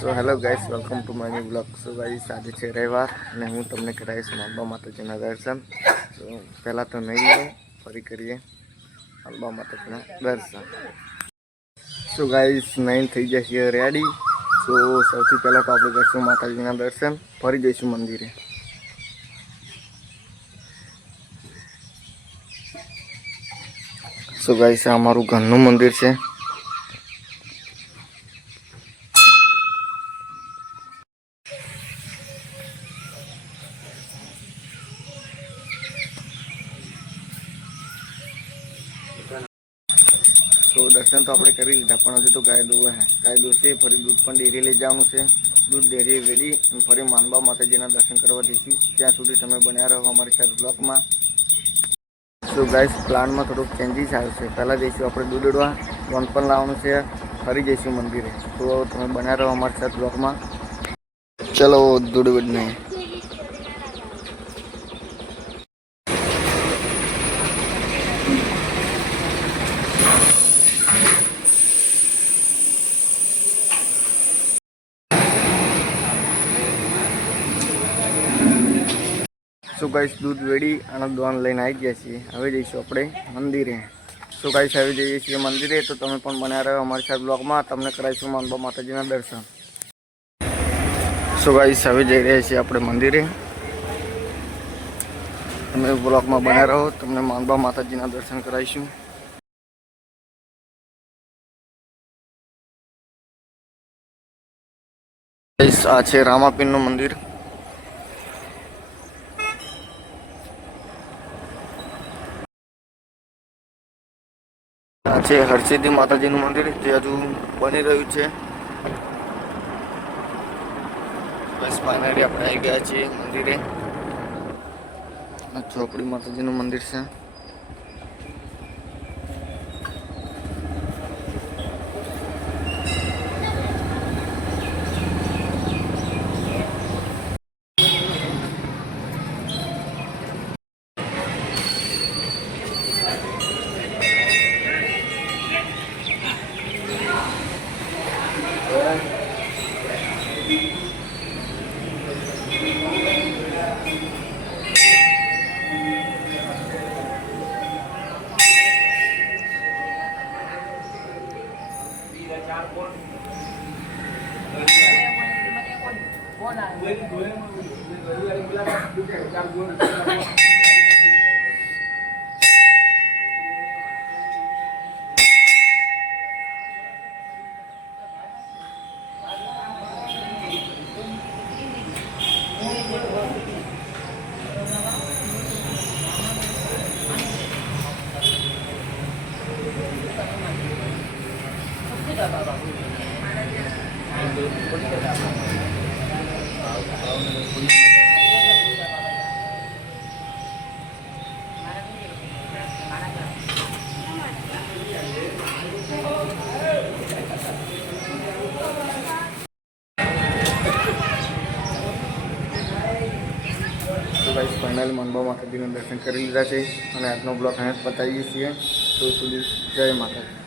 So hello guys welcome to my new blog so guys આજે છે રવિવાર અને હું તમને કરાવીશ અંબા માતાજીના દર્શન. સો પહેલાં તો નહીં લો ફરી કરીએ અંબા માતાજીના દર્શન. સો ગાઈસ નાઇન થઈ જશે રેડી સો સૌથી પહેલાં તો આપણે કરીશું માતાજીના દર્શન. ફરી જઈશું મંદિરે. સો ગાઈસ આ અમારું ઘરનું મંદિર છે. તો દર્શન તો આપણે કરી લીધા, પણ હજુ તો ગાય દોવે હે. ગાય છે, ફરી દૂધ પણ ડેરી લઈ જવાનું છે. દૂધ ડેરી વેરી અને ફરી માનબા માતાજીના દર્શન કરવા જઈશું. ત્યાં સુધી તમે બન્યા રહો અમારી સાથે બ્લોકમાં તો ગાઈસ પ્લાનમાં થોડુંક ચેન્જીસ આવ્યું છે. પહેલાં જઈશું આપણે દૂધ ઉડવા વન પણ લાવવાનું છે, ફરી જઈશું મંદિરે. તો તમે બન્યા રહો અમારી સાથે બ્લોકમાં ચલો દૂધ ઉડને સો ગાઈસ દૂધ વેડી અને દોન લઈને આવી ગયા છીએ. હવે જઈશું આપણે મંદિરે. સો ગાઈસ આવી જઈએ છીએ મંદિરે. તો તમે પણ બન્યા રહ્યો અમારી સાથે બ્લોગમાં. તમને કરાવીશું માનબા માતાજીના દર્શન. સો ગાઈસ હવે જઈ રહ્યા છીએ આપણે મંદિરે. તમે બ્લોગમાં બન્યા રહો. તમને માનબા માતાજીના દર્શન કરાવીશું. આ છે રામાપીરનું મંદિર. છે હરસિદ્ધિ માતાજીનું મંદિર, જે હજુ બની રહ્યું છે. બસ ફાઇનલી આપણે આવી ગયા છીએ મંદિરે. આ ચોપડી માતાજીનું મંદિર છે. તો ગાઈસ ફાઇનલ મનબા માતાજીનું દર્શન કરી લીધા છે અને આજનો બ્લોગ અહીંયા જ પતાવીએ છીએ. તો સુધી જય માતાજી.